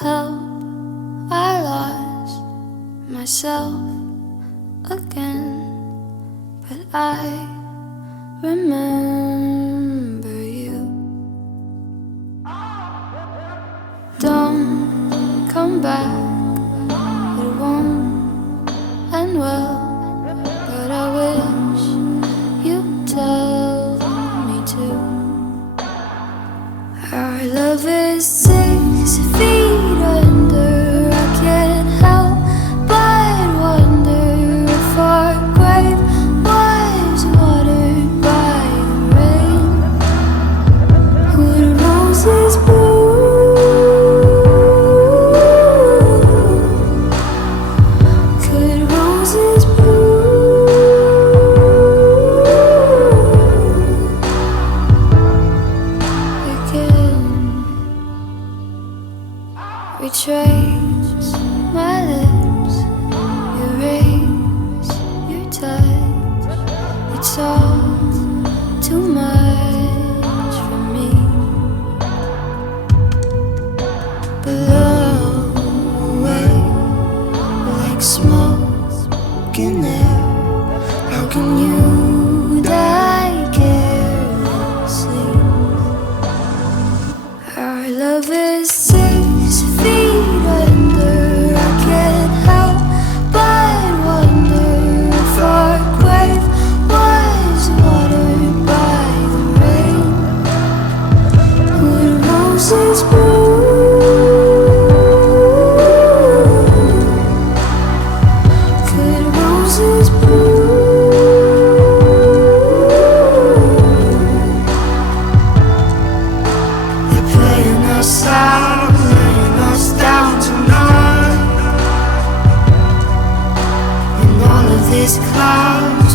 Help, I lost myself again, but I remember you. Don't come back, it won't end well, but I wish you'd tell me to. Our love is 6 feet under. I can't help but wonder if our grave was watered by the rain. Would roses bloom? Could roses bloom again? Retrace my lips, erase your touch. It's all too much for me. Blow away like smoke in air. How can you die carelessly? Our love is 6 feet under. I can't help but wonder if our grave was watered by the rain. Would roses bloom? Could roses bloom? They're playing us out, laying us down tonight. In all of this cloud